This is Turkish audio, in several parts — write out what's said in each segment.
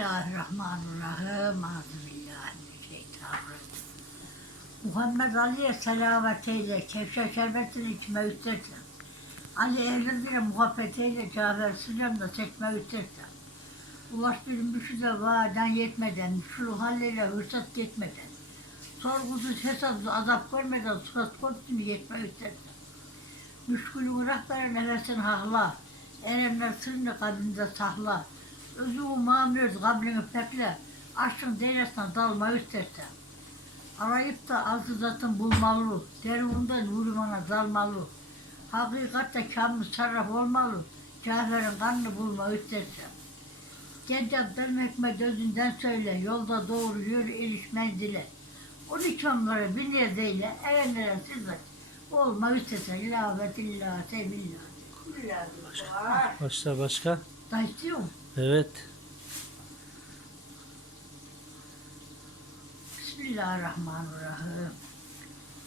Bismillahirrahmanirrahim. Euzubillahimineşşeytanirracim. Muhammed Ali'ye selavet eyle, kevşer şerbetini içme üstlersen. Ali ehlirine muhabbet eyle, Cafer sıcağında çekme üstlersen. Ulaş bir müşü de vaden yetmeden, şu halleyle hırsat geçmeden. Sorgusuz hesapsız azap görmeden surat korkusunu yetme üstlersen. Müşkülün ırakları nefesin hakla. Erenler sırrını kabrinde sakla. Özü mamlöz kabrini pekle. Aşkın deyresinden dalma istersen. Arayıp da azizatın bulmalı. Dervinden vurmana dalmalı. Hakikatte kamil sarraf olmalı. Cafer'in kanını bulma istersen. Gencem benim hikmet özünden söyle. Yolda doğru yürü eriş menzile. O nikramları bir neredeyle erenlere sizler. Olma istersen. İlavet illah sebillah. Başka. Başka. Da istiyor musun? Evet. Bismillahirrahmanirrahim.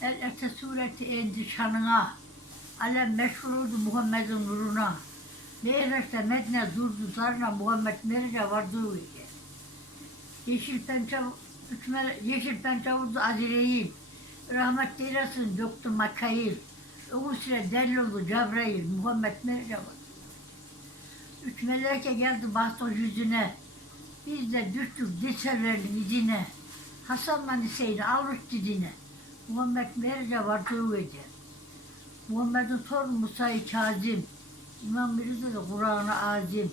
El ete sureti endi şanına. Alem meşhuruydu Muhammed'in nuruna. Meyrekte Medine durdu zarına Muhammed Merice vardı uyuyor. Yeşil pençe, üçme, yeşil pençe vurdu Azire'yi. Rahmet eylesin döktü Makayil. O sıra delil oldu Cebrail. Muhammed Merice vardı. Üç meleke geldi bahtı yüzüne. Biz de düştük diselerinin izine. Hasan'la Hüseyin'i almış didine. Muhammed Merice vardı gece. Muhammed'in torunu Musa-i Kazim. İmam Mirza da Kur'an-ı Azim.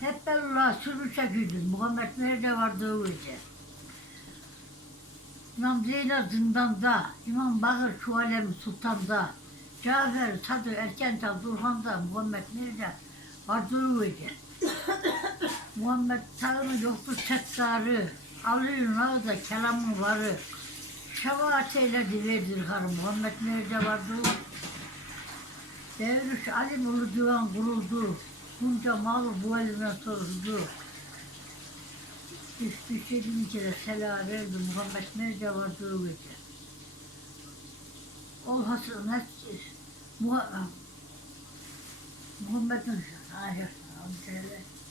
Hep bella sürmüşe güldüm. Muhammed Merice vardı gece. İmam Zeynep zindanda, İmam Bakır şu alem sultanda, Cafer Sadı Erkental Durhan'da Muhammed Mirza vardığı gece. Muhammed sağını yoktu tekrarı, Ali'nin ağzı kelamın varı. Şefaat eyledi verdir harı Muhammed Mirza vardığı Devriş alim ulu divan kuruldu. Bunca malı bu elimden soruldu. Üstü şedin kere selam verdi Muhammed Mirza vardığı gece. Ol hasıl Muhammed'in ayet.